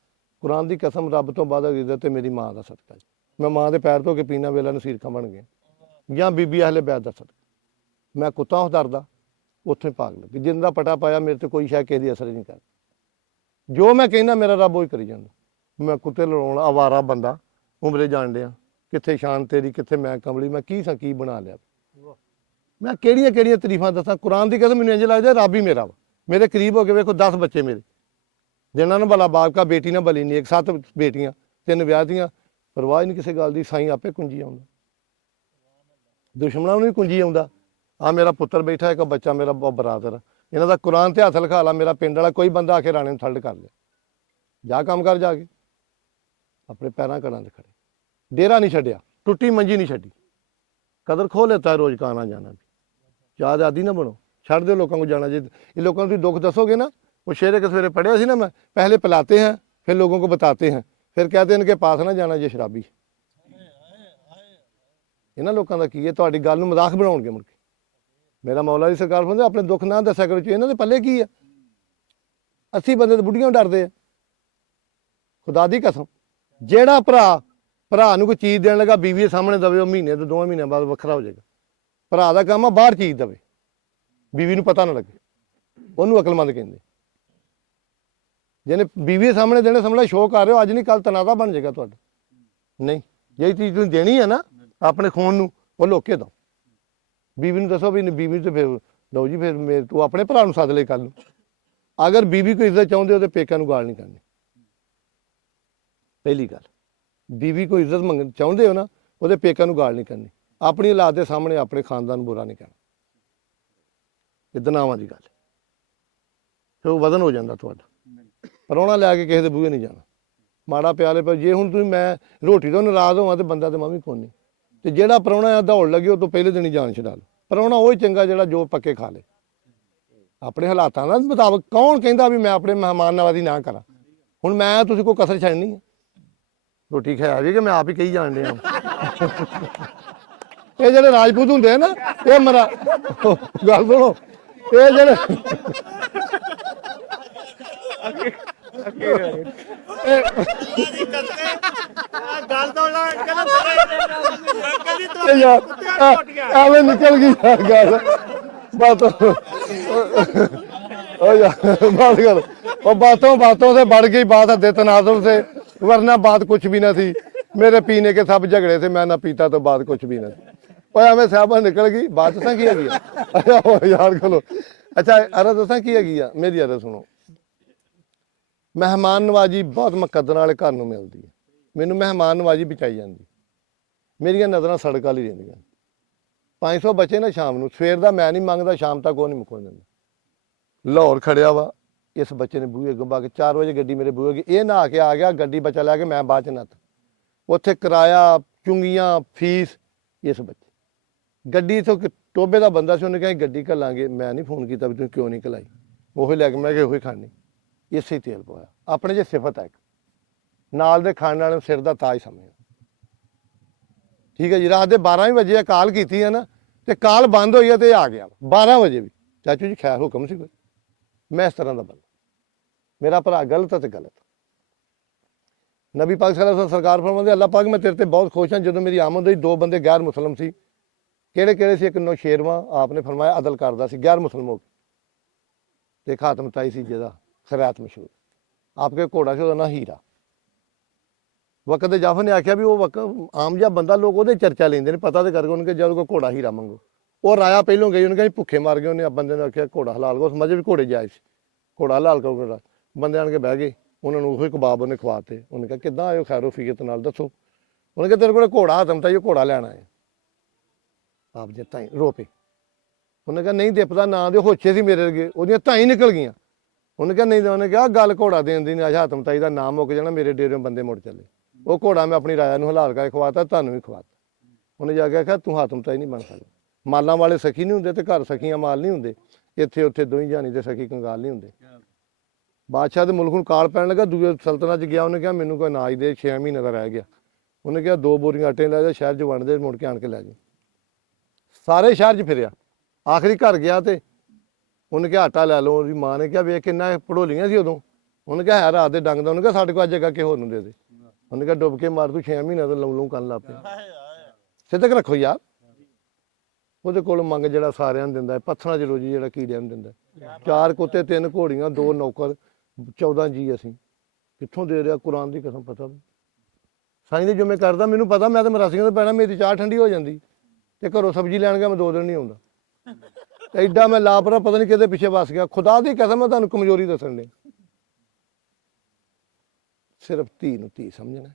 ਕੁਰਾਨ ਦੀ ਕਸਮ ਰੱਬ ਤੋਂ ਬਾਅਦ ਇੱਜ਼ਤ ਤੇ ਮੇਰੀ ਮਾਂ ਦਾ ਸਦਕਾ ਜੀ। ਮੈਂ ਮਾਂ ਦੇ ਪੈਰ ਧੋ ਕੇ ਪੀਣਾ ਵੇਲਾ ਨਸੀਰਖਾਂ ਬਣ ਗਿਆ, ਜਾਂ ਬੀਬੀ ਅਹਲੇ ਬੈਤ ਦਾ ਸਦਕਾ। ਮੈਂ ਕੁੱਤਾ ਉਸ ਡਰਦਾ, ਉੱਥੇ ਭਾਗ ਲੱਗੀ। ਜਿੰਦਾ ਪਟਾ ਪਾਇਆ ਮੇਰੇ ਤੇ ਕੋਈ ਸ਼ਾਇਦ ਕਿਸੇ ਅਸਰ ਹੀ ਨਹੀਂ ਕਰ। ਜੋ ਮੈਂ ਕਹਿੰਦਾ ਮੇਰਾ ਰੱਬ ਉਹ ਹੀ ਕਰੀ ਜਾਂਦਾ। ਮੈਂ ਕੁੱਤੇ ਲੜਾਉਣ ਆਵਾਰਾ ਬੰਦਾ ਉਮਰੇ ਜਾਣ ਡਿਆ, ਕਿੱਥੇ ਸ਼ਾਨ ਤੇਰੀ, ਕਿੱਥੇ ਮੈਂ ਕਮਲੀ, ਮੈਂ ਕੀ ਸਾਂ ਕੀ ਬਣਾ ਲਿਆ। ਮੈਂ ਕਿਹੜੀਆਂ ਕਿਹੜੀਆਂ ਤਾਰੀਫਾਂ ਦੱਸਾਂ? ਕੁਰਾਨ ਦੀ ਕਸਮ ਮੈਨੂੰ ਇੰਝ ਲੱਗਦਾ ਰੱਬ ਹੀ ਮੇਰਾ ਵਾ। ਮੇਰੇ ਕਰੀਬ ਹੋ ਕੇ ਵੇਖੋ 10 ਬੱਚੇ ਮੇਰੇ, ਜਿਨ੍ਹਾਂ ਨੂੰ ਭਲਾ ਬਾਪ ਕਾ ਬੇਟੀ ਨਾ ਬਲੀ ਨਹੀਂ, 7 ਬੇਟੀਆਂ, 3 ਵਿਆਹ ਦੀਆਂ, ਪਰਵਾਹ ਨਹੀਂ ਕਿਸੇ ਗੱਲ ਦੀ। ਸਾਈਂ ਆਪੇ ਕੁੰਜੀ ਆਉਂਦਾ, ਦੁਸ਼ਮਣਾਂ ਨੂੰ ਵੀ ਕੁੰਜੀ ਆਉਂਦਾ। ਆ ਮੇਰਾ ਪੁੱਤਰ ਬੈਠਾ, ਇੱਕ ਬੱਚਾ ਮੇਰਾ ਬਰਾਦਰ, ਇਹਨਾਂ ਦਾ ਕੁਰਾਨ ਤੇ ਹੱਥ ਲਿਖਾ ਲਾ। ਮੇਰਾ ਪਿੰਡ ਵਾਲਾ ਕੋਈ ਬੰਦਾ ਆ ਕੇ ਰਾਣੇ ਨੂੰ ਥੱਲੜ ਕਰ ਲਿਆ, ਜਾ ਕੰਮ ਕਰ, ਜਾ ਕੇ ਆਪਣੇ ਪੈਰਾਂ ਘਰਾਂ ਤੇ ਖੜੇ। ਡੇਰਾ ਨਹੀਂ ਛੱਡਿਆ, ਟੁੱਟੀ ਮੰਜੀ ਨਹੀਂ ਛੱਡੀ। ਕਦਰ ਖੋ ਲੈਤਾ ਹੈ ਰੋਜ਼ ਕਾਣਾ ਜਾਣਾ ਵੀ। ਚਾਹ ਆਦੀ ਨਾ ਬਣੋ, ਛੱਡ ਦਿਓ ਲੋਕਾਂ को जाना। ਜੇ ਇਹ ਲੋਕਾਂ ਨੂੰ ਤੁਸੀਂ ਦੁੱਖ ਦੱਸੋਗੇ ਨਾ, वो शेरे के सवेरे पढ़िया सी ना मैं, पहले पिलाते हैं फिर लोगों को बताते हैं, फिर कहते हैं इनके पास ना जाना ये शराबी। इन्होंने लोगों का की है, ਤੁਹਾਡੀ ਗੱਲ ਨੂੰ ਮਜ਼ਾਕ ਬਣਾਉਣਗੇ ਮੁੜ ਕੇ। मेरा मौला ਦੀ सरकार ਬੰਦੇ ਆਪਣੇ ਦੁੱਖ ਨਾ ਦੱਸਿਆ ਕਰੋ। ਇਹਨਾਂ ਦੇ ਪੱਲੇ ਕੀ ਹੈ? 80 ਬੰਦੇ ਤਾਂ ਬੁੱਢੀਆਂ ਡਰਦੇ ਆ। ਖੁਦਾ ਦੀ ਕਸਮ, ਜਿਹੜਾ ਭਰਾ ਨੂੰ ਕੋਈ ਚੀਜ਼ ਦੇਣ ਲੱਗਾ ਬੀਵੀ ਦੇ ਸਾਹਮਣੇ ਦਵੇ, ਉਹ ਮਹੀਨੇ ਤੋਂ 2 ਮਹੀਨਿਆਂ ਬਾਅਦ ਵੱਖਰਾ ਹੋ ਜਾਏਗਾ। ਭਰਾ ਦਾ ਕੰਮ ਆ ਬਾਹਰ ਚੀਜ਼ ਦਵੇ, ਬੀਵੀ ਨੂੰ ਪਤਾ ਨਾ ਲੱਗੇ, ਉਹਨੂੰ ਅਕਲਮੰਦ ਕਹਿੰਦੇ। ਜਿਹਨੇ ਬੀਵੀ ਦੇ ਸਾਹਮਣੇ ਦੇਣੇ ਸਮਝਣਾ ਸ਼ੋਅ ਕਰ ਰਹੇ ਹੋ, ਅੱਜ ਨਹੀਂ ਕੱਲ ਤਨਾਜ਼ਾ ਬਣ ਜਾਏਗਾ ਤੁਹਾਡਾ। ਨਹੀਂ, ਜਿਹੜੀ ਚੀਜ਼ ਤੁਸੀਂ ਦੇਣੀ ਹੈ ਨਾ ਆਪਣੇ ਖੂਨ ਨੂੰ, ਉਹ ਲੋਕੇ ਦਿਓ। ਬੀਵੀ ਨੂੰ ਦੱਸੋ ਵੀ ਬੀਵੀ ਤੇ ਫਿਰ ਲਓ ਜੀ, ਫਿਰ ਤੂੰ ਆਪਣੇ ਭਰਾ ਨੂੰ ਸੱਦ ਲੈ ਕੱਲ ਨੂੰ। ਅਗਰ ਬੀਵੀ ਕੋਈ ਇੱਜ਼ਤ ਚਾਹੁੰਦੇ ਹੋ ਤੇ ਪੇਕਿਆਂ ਨੂੰ ਗਾਲ ਨਹੀਂ ਕਰਨੀ। ਪਹਿਲੀ ਗੱਲ, ਬੀਵੀ ਕੋਈ ਇੱਜ਼ਤ ਚਾਹੁੰਦੇ ਹੋ ਨਾ, ਉਹਦੇ ਪੇਕਿਆਂ ਨੂੰ ਗਾਲ ਨਹੀਂ ਕਰਨੀ। ਆਪਣੀ ਔਲਾਦ ਦੇ ਸਾਹਮਣੇ ਆਪਣੇ ਖਾਨਦਾਨ ਨੂੰ ਬੁਰਾ ਨਹੀਂ ਕਹਿਣਾ। ਇਹ ਦਨਾਵਾਂ ਦੀ ਗੱਲ, ਫਿਰ ਉਹ ਵਜ਼ਨ ਹੋ ਜਾਂਦਾ ਤੁਹਾਡਾ। ਪਰਾਹੁਣਾ ਲੈ ਕੇ ਕਿਸੇ ਦੇ ਬੂਹੇ ਨਹੀਂ ਜਾਣਾ, ਮਾੜਾ ਪਿਆਲੇ। ਪਰ ਜੇ ਹੁਣ ਤੁਸੀਂ ਮੈਂ ਰੋਟੀ ਤੋਂ ਨਾਰਾਜ਼ ਹੋਵਾਂ ਤੇ ਬੰਦਾ ਤੇ ਮੈਂ ਵੀ ਕੋਈ ਨਹੀਂ। ਤੇ ਜਿਹੜਾ ਪ੍ਰਾਹੁਣਾ ਆ ਦੌੜ ਲੱਗੇ, ਉਹ ਤੋਂ ਪਹਿਲੇ ਦਿਨ ਹੀ ਜਾਨ ਛਡਾ ਲਓ। ਪ੍ਰਾਹੁਣਾ ਉਹ ਹੀ ਚੰਗਾ ਜਿਹੜਾ ਜੋ ਪੱਕੇ ਖਾ ਲੇ ਆਪਣੇ ਹਾਲਾਤਾਂ ਦੇ ਮੁਤਾਬਕ। ਕੌਣ ਕਹਿੰਦਾ ਵੀ ਮੈਂ ਆਪਣੇ ਮਹਿਮਾਨ ਨਵਾਜ਼ੀ ਨਾ ਕਰਾਂ? ਹੁਣ ਮੈਂ ਤੁਸੀਂ ਕੋਈ ਕਸਰ ਛੱਡਣੀ ਹੈ? ਰੋਟੀ ਖਾਇਆ ਜੀ ਕਿ ਮੈਂ ਆਪ ਹੀ ਕਹੀ ਜਾਣ ਡਿਆ। ਇਹ ਜਿਹੜੇ ਰਾਜਪੂਤ ਹੁੰਦੇ ਆ ਨਾ, ਇਹ ਮਰਾ ਗੱਲ ਸੁਣੋ, ਇਹ ਜਿਹੜੇ ਗੱਲ ਤੋਂ ਲਾ ਐਵੇਂ ਨਿਕਲ ਗਈ ਗੱਲ। बातों बातों से बढ़ गई बात हद तनाजुर से, वरना बात कुछ भी ना थी। मेरे पीने के सब झगड़े थे, मैं ना पीता तो बात कुछ भी ना थी। और हमें साहबा निकल गई बात दसा की है यार खोलो। अच्छा अरज दसा की है, मेरी अरज सुनो। मेहमान नवाजी बहुत मुकद्दर वाले घर नूं मिलदी है। मैनू मेहमान नवाजी बचाई जाती, मेरिया नज़र सड़क वाल ही रहिंदियां। 500 बचे ना शाम ਨੂੰ, ਸਵੇਰ ਦਾ ਮੈਂ ਨਹੀਂ ਮੰਗਦਾ, ਸ਼ਾਮ ਤੱਕ ਉਹ ਨਹੀਂ ਮੁੱਕਣ ਦਿੰਦਾ। ਲਾਹੌਰ ਖੜਿਆ ਵਾ, ਇਸ ਬੱਚੇ ਨੇ ਬੂਹੇ ਅੱਗੋਂ ਬਾ ਕੇ 4 ਵਜੇ ਗੱਡੀ ਮੇਰੇ ਬੂਹੇ ਅੱਗੇ, ਇਹ ਨਹਾ ਕੇ ਆ ਗਿਆ, ਗੱਡੀ ਬੱਚਾ ਲੈ ਕੇ ਮੈਂ ਬਾਅਦ ਚ ਨੱਤ। ਉੱਥੇ ਕਿਰਾਇਆ, ਚੁੰਗੀਆਂ, ਫੀਸ, ਇਸ ਬੱਚੇ ਗੱਡੀ ਤੋਂ ਟੋਬੇ ਦਾ ਬੰਦਾ ਸੀ, ਉਹਨੇ ਕਿਹਾ ਗੱਡੀ ਘੱਲਾਂਗੇ। ਮੈਂ ਨਹੀਂ ਫੋਨ ਕੀਤਾ ਵੀ ਤੂੰ ਕਿਉਂ ਨਹੀਂ ਘਲਾਈ, ਉਹ ਲੈ ਕੇ ਮੈਂ ਕਿਹਾ ਉਹੀ ਖਾਣੀ। ਇਸੇ ਤੇਲ ਪਵਾਇਆ ਆਪਣੇ ਜੇ ਸਿਫਤ ਹੈ, ਨਾਲ ਦੇ ਖਾਣ ਵਾਲੇ ਨੂੰ ਸਿਰ ਦਾ ਤਾਜ ਸਮਝਿਆ। ठीक है जी, रात के 12 बजे काल की है ना, तो काल बंद हुई है तो आ गया 12 बजे भी। चाचू जी खैर हुक्म सी कोई, मैं इस तरह का बंदा, मेरा भरा गलत है तो गलत। नबी पाक सल्लल्लाहु अलैहि वसल्लम सरकार फरमाते अल्लाह पाक मैं तेरे ते बहुत खुश हाँ। जो मेरी आमद हुई 2 बंदे गैर मुसलम सी, किहड़े सी? एक नौशेरवा आपने फरमाया अदल करदा सी, गैर मुसलम हो गए। ते खातम ताई सी जिहदा खैरात मशहूर, आपके घोड़ा से ना हीरा। वक्त जाफर ने आख्या भी वो वक्त आम जहा बंदा, लोग वो चर्चा लेंगे ने, पता तो करके उनके जब कोई घोड़ा हीरा मंगो। वो राया पहलों गई, उन्हें भुखे मार गए। उन्हें बंदे ने आख्या घोड़ा हलाल को, समझे भी घोड़े जाए, घोड़ा हलाल करो। बंदे आन के बह गए, उन्होंने उही कबाब उन्हें खवाते। उन्हें कहा किदा आयो खैरो फीयत नाल दसो। उन्हें कहा तेरे को घोड़ा हतम था, ये घोड़ा लैना है। आप जिता ही रो पे ਉਹਨੇ ਕਿਹਾ ਨਹੀਂ ਦਿਪਦਾ ਨਾਂ ਦੇ ਹੋਛੇ ਸੀ ਮੇਰੇ ਅੱਗੇ, ਉਹਦੀਆਂ ਤਾਂ ਹੀ ਨਿਕਲ ਗਈਆਂ। ਉਹਨੇ ਕਿਹਾ ਨਹੀਂ, ਉਹਨੇ ਕਿਹਾ ਗੱਲ ਘੋੜਾ ਦੇਣ ਦੀ ਨਹੀਂ, ਹਾਤਮ ਤਾਈ ਦਾ ਨਾਮ ਮੁੱਕ ਜਾਣਾ, ਮੇਰੇ ਡੇਰਿਓਂ ਬੰਦੇ ਮੁੜ ਚੱਲੇ। ਉਹ ਘੋੜਾ ਮੈਂ ਆਪਣੀ ਰਾਜਾ ਨੂੰ ਹਲਾਲ ਕਰਕੇ ਖਵਾਤਾ, ਤੁਹਾਨੂੰ ਵੀ ਖਵਾਤਾ। ਉਹਨੇ ਜਾ ਕੇ ਆਖਿਆ ਤੂੰ ਹਾਤਮ ਤਾਈ ਨਹੀਂ ਬਣ ਸਕਦਾ। ਮਾਲਾਂ ਵਾਲੇ ਸਖੀ ਨਹੀਂ ਹੁੰਦੇ ਤੇ ਘਰ ਸਖੀਆਂ ਮਾਲ ਨਹੀਂ ਹੁੰਦੇ, ਇੱਥੇ ਉੱਥੇ ਦੋਈ ਜਾਣੀ ਤੇ ਸਖੀ ਕੰਗਾਲ ਨਹੀਂ ਹੁੰਦੇ। ਬਾਦਸ਼ਾਹ ਦੇ ਮੁਲਕ ਨੂੰ ਕਾਲ ਪੈਣ ਲੱਗਾ, ਦੂਜੇ ਸਲਤਨਤ 'ਚ ਗਿਆ, ਉਹਨੇ ਕਿਹਾ ਮੈਨੂੰ ਕੋਈ ਅਨਾਜ ਦੇ, 6 ਮਹੀਨੇ ਦਾ ਰਹਿ ਗਿਆ। ਉਹਨੇ ਕਿਹਾ 2 ਬੋਰੀਆਂ ਆਟੇ ਲੈ ਜਾ, ਸ਼ਹਿਰ 'ਚ ਵੰਡ ਦੇ, ਮੁੜ ਕੇ ਆਣ ਕੇ ਲੈ ਜਾ। ਸਾਰੇ ਸ਼ਹਿਰ 'ਚ ਫਿਰਿਆ, ਆਖਰੀ ਘਰ ਗਿਆ ਤੇ ਉਹਨੇ ਕਿਹਾ ਆਟਾ ਲੈ ਲਓ। ਉਹਦੀ ਮਾਂ ਨੇ ਕਿਹਾ ਵੇਖ ਕਿੰਨਾ ਪੜੋਲੀਆਂ ਸੀ ਉਦੋਂ। ਉਹਨੇ ਕਿਹਾ ਹੈ ਰਾਤ ਦੇ ਡੰਗ ਦਾ। ਉਹਨੇ ਕਿਹਾ ਸਾਡੇ ਕੋਲ ਅੱਜ ਜਗ੍ਹਾ ਕਿਸੇ ਹੋਰ ਨੂੰ ਦੇ ਦੇ। ਉਹਨੇ ਕਿਹਾ ਡੁੱਬ ਕੇ ਮਾਰ, ਤੂੰ 6 ਮਹੀਨਿਆਂ ਤੋਂ ਲਊ ਕਰਨ ਲੱਗ ਪਿਆ। ਸਿੱਧਕ ਰੱਖੋ ਯਾਰ। ਉਹਦੇ ਕੋਲ ਮੰਗ ਜਿਹੜਾ ਸਾਰਿਆਂ ਨੂੰ ਦਿੰਦਾ, ਪੱਥਰਾਂ 'ਚ ਰੋਜੀ ਜਿਹੜਾ ਕੀੜਿਆਂ ਨੂੰ ਦਿੰਦਾ। 4 ਕੁੱਤੇ 3 ਘੋੜੀਆਂ 2 ਨੌਕਰ 14 ਜੀ ਅਸੀਂ ਕਿੱਥੋਂ ਦੇ ਰਿਹਾ? ਕੁਰਾਨ ਦੀ ਕਸਮ ਪਤਾ ਨਹੀਂ। ਸਾਈਂ ਦੇ ਜੁਮੇ ਕਰਦਾ, ਮੈਨੂੰ ਪਤਾ ਮੈਂ ਤਾਂ ਮਰਾਸੀਆਂ ਤੋਂ ਪੈਣਾ, ਮੇਰੀ ਚਾਹ ਠੰਡੀ ਹੋ ਜਾਂਦੀ ਤੇ ਘਰੋਂ ਸਬਜ਼ੀ ਲੈਣ ਗਿਆ ਮੈਂ 2 ਦਿਨ ਨਹੀਂ ਆਉਂਦਾ। ਐਡਾ ਮੈਂ ਲਾਪਰਵਾਹ, ਪਤਾ ਨਹੀਂ ਕਿਹਦੇ ਪਿੱਛੇ ਵਸ ਗਿਆ। ਖੁਦਾ ਦੀ ਕਸਮ ਮੈਂ ਤੁਹਾਨੂੰ ਕਮਜ਼ੋਰੀ ਦੱਸਣ ਦੇ। ਸਿਰਫ ਧੀ ਨੂੰ ਧੀ ਸਮਝਣਾ,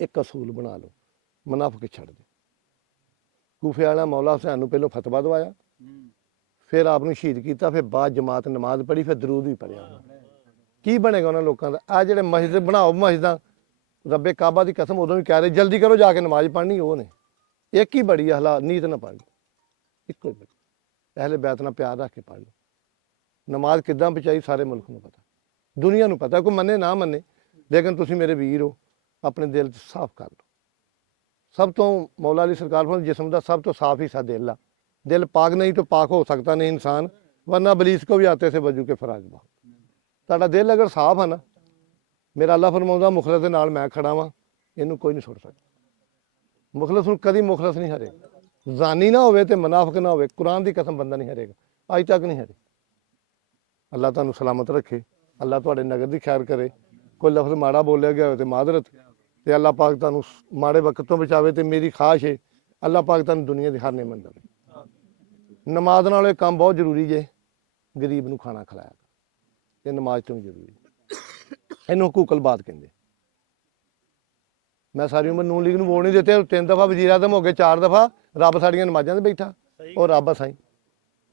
ਇੱਕ ਅਸੂਲ ਬਣਾ ਲਓ, ਮੁਨਾਫਿਕ ਛੱਡ ਦੇ। ਕੂਫੇ ਵਾਲਾ ਮੌਲਾ ਹੁਸੈਨ ਨੂੰ ਪਹਿਲੋਂ ਫਤਵਾ ਦਵਾਇਆ, ਫਿਰ ਆਪ ਨੂੰ ਸ਼ਹੀਦ ਕੀਤਾ, ਫਿਰ ਬਾਅਦ ਜਮਾਤ ਨਮਾਜ਼ ਪੜ੍ਹੀ, ਫਿਰ ਦਰੂਦ ਵੀ ਪੜ੍ਹਿਆ। ਕੀ ਬਣੇਗਾ ਉਹਨਾਂ ਲੋਕਾਂ ਦਾ? ਆ ਜਿਹੜੇ ਮਸਜਿਦ ਬਣਾਓ, ਮਸਜਿਦਾਂ ਰੱਬੇ ਕਾਬਾ ਦੀ ਕਸਮ ਉਦੋਂ ਵੀ ਕਹਿ ਰਹੇ ਜਲਦੀ ਕਰੋ ਜਾ ਕੇ ਨਮਾਜ਼ ਪੜ੍ਹਨੀ, ਉਹ ਨੇ ਇੱਕ ਹੀ ਬੜੀ ਹਾਲਾਤ, ਨੀਤ ਨਾ ਪੜ੍ਹ, ਇੱਕੋ ਹੀ ਬੜੀ। ਅਹਿਲੇ ਬੈਤ ਨਾਲ ਪਿਆਰ ਰੱਖ ਕੇ ਪੜ੍ਹ ਲਓ। ਨਮਾਜ਼ ਕਿੱਦਾਂ ਬਚਾਈ ਸਾਰੇ ਮੁਲਕ ਨੂੰ ਪਤਾ, ਦੁਨੀਆ ਨੂੰ ਪਤਾ, ਕੋਈ ਮੰਨੇ ਨਾ ਮੰਨੇ, ਲੇਕਿਨ ਤੁਸੀਂ ਮੇਰੇ ਵੀਰ ਹੋ, ਆਪਣੇ ਦਿਲ 'ਚ ਸਾਫ਼ ਕਰ ਲਓ। ਸਭ ਤੋਂ ਮੌਲਾ ਅਲੀ ਸਰਕਾਰ ਫਰਮਾਉਂਦੇ ਜਿਸਮ ਦਾ ਸਭ ਤੋਂ ਸਾਫ਼ ਹਿੱਸਾ ਦਿਲ ਆ। दिल पाक नहीं तो पाक हो सकता नहीं इंसान, वरना बलीस को भी आते से वजू के फराज बा। ਤੁਹਾਡਾ दिल अगर साफ है ना, मेरा अल्लाह फरमाਉਂਦਾ मुखलस ਦੇ ਨਾਲ मैं खड़ा वां, ਇਹਨੂੰ ਕੋਈ नहीं सुट सकता। मुखलस ਨੂੰ कभी मुखलस नहीं हरेगा। जानी ना होवे ते मुनाफिक ना होवे, कुरान की कसम बंदा नहीं हरेगा, अज तक नहीं हरे। अल्लाह तुहानू सलामत रखे, अल्लाह तुहाडे नगर की खैर करे। कोई लफ्ज़ माड़ा बोलिया गया हो तो मादरत, ते अल्लाह पाक तुहानू माड़े वक्त तो बचावे। ते मेरी ख्वाहिश है अल्लाह पाक तुहानू दुनिया की हर नेमत देवे। नमाज नाल इह काम बहुत जरूरी जे, गरीब नू खाना खिलाया, ये नमाज तो भी जरूरी। इनू हकूकल बात कहते। मैं सारी उम्र नून लीग नू वोट नहीं दिते, 3 दफा वजीर आज़म हो गए, 4 दफा रब साड़ियां नमाजां ते बैठा, और रब साईं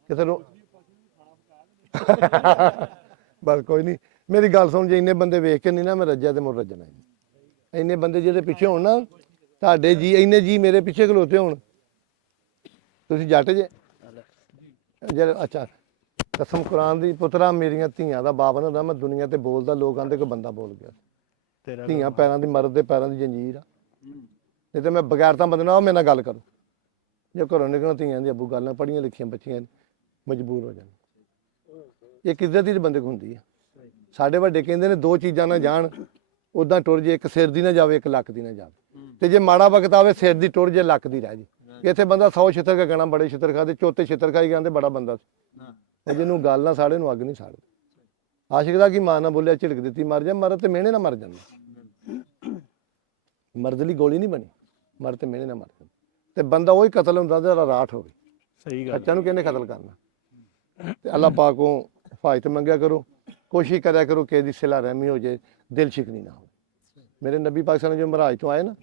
किते रो बस कोई नहीं। मेरी गल सुन, जे इन्ने बंदे वेख के नहीं ना मैं रज्जा ते मुड़ रज्जना। इन्ने बंदे जिहदे पिछे होण ना, तुहाडे जी इन्ने जी मेरे पिछे खलोते होण, तुसीं जट जे ਜਿਹੜੇ ਅੱਛਾ ਕਸਮ ਕੁਰਾਨ ਦੀ ਪੁੱਤਰਾ ਮੇਰੀਆਂ ਧੀਆਂ ਦਾ ਬਾਪ ਨਾ ਹੁੰਦਾ। ਮੈਂ ਦੁਨੀਆ ਤੇ ਬੋਲਦਾ, ਲੋਕ ਆਂਦੇ ਕੋਈ ਬੰਦਾ ਬੋਲ ਗਿਆ। ਧੀਆਂ ਪੈਰਾਂ ਦੀ ਮਰਦ ਦੇ ਪੈਰਾਂ ਦੀ ਜੰਜੀਰ ਆ, ਨਹੀਂ ਤੇ ਮੈਂ ਬਗੈਰਤਾ ਬੰਦੇ ਨਾਲ ਮੇਰੇ ਨਾਲ ਗੱਲ ਕਰੋ। ਜੇ ਘਰੋਂ ਨਿਕਲਣਾ ਧੀਆਂ ਦੀ ਅੱਬੂ ਗੱਲਾਂ ਪੜ੍ਹੀਆਂ ਲਿਖੀਆਂ ਬੱਚੀਆਂ ਮਜਬੂਰ ਹੋ ਜਾਣ। ਇਹ ਕਿੱਜ਼ਤ ਦੀ ਬੰਦੇ ਕੋਲ ਹੁੰਦੀ ਆ। ਸਾਡੇ ਵੱਡੇ ਕਹਿੰਦੇ ਨੇ 2 ਚੀਜ਼ਾਂ ਨਾ ਜਾਣ, ਉੱਦਾਂ ਟੁਰ ਜੇ, ਇੱਕ ਸਿਰ ਦੀ ਨਾ ਜਾਵੇ, ਇੱਕ ਲੱਕ ਦੀ ਨਾ ਜਾਵੇ। ਤੇ ਜੇ ਮਾੜਾ ਵਕਤ ਆਵੇ ਸਿਰ ਦੀ ਟੁਰ ਜੇ, ਲੱਕ ਦੀ ਰਹਿ ਜੇ। ਇੱਥੇ ਬੰਦਾ 100 ਛਿੱਤਰ ਕਾ ਕਹਿਣਾ, ਬੜੇ ਛਿੱਤਰ ਖਾਦੇ, ਚੌਥੇ ਛਿੱਤਰ ਖਾਈ ਕਹਿੰਦੇ ਬੜਾ ਬੰਦਾ ਸੀ। ਜਿਹਨੂੰ ਗੱਲ ਨਾ ਸਾੜੇ ਨੂੰ ਅੱਗ ਨਹੀਂ ਸਾੜਦੇ। ਆਸ਼ਿਕ ਦਾ ਕੀ ਮਾਂ ਨਾ ਬੋਲਿਆ ਝਿੜਕ ਦਿੱਤੀ ਮਰ ਜਾ, ਮਰ ਤੇ ਮਿਹਣੇ ਨਾ ਮਰ ਜਾਂਦਾ। ਮਰਦ ਲਈ ਗੋਲੀ ਨਹੀਂ ਬਣੀ, ਮਰ ਤੇ ਮਿਹਣੇ ਨਾ ਮਰ ਜਾਂਦਾ। ਤੇ ਬੰਦਾ ਉਹੀ ਕਤਲ ਹੁੰਦਾ ਜਿਹੜਾ ਰਾਠ ਹੋਵੇ। ਸਹੀ ਗੱਲ, ਬੱਚਿਆਂ ਨੂੰ ਕਿਹਨੇ ਕਤਲ ਕਰਨਾ। ਤੇ ਅੱਲਾਹ ਪਾਕ ਕੋਲੋਂ ਹਿਫਾਜ਼ਤ ਮੰਗਿਆ ਕਰੋ, ਕੋਸ਼ਿਸ਼ ਕਰਿਆ ਕਰੋ ਕਿ ਇਹਦੀ ਸਿਲਾ ਰਹਿਮੀ ਹੋ ਜਾਏ, ਦਿਲ ਸ਼ਿਕਨੀ ਨਾ ਹੋ। ਮੇਰੇ ਨਬੀ ਪਾਕ ਸਨ ਜੋ ਮਹਾਰਾਜ ਤੋਂ ਆਏ ਨਾ,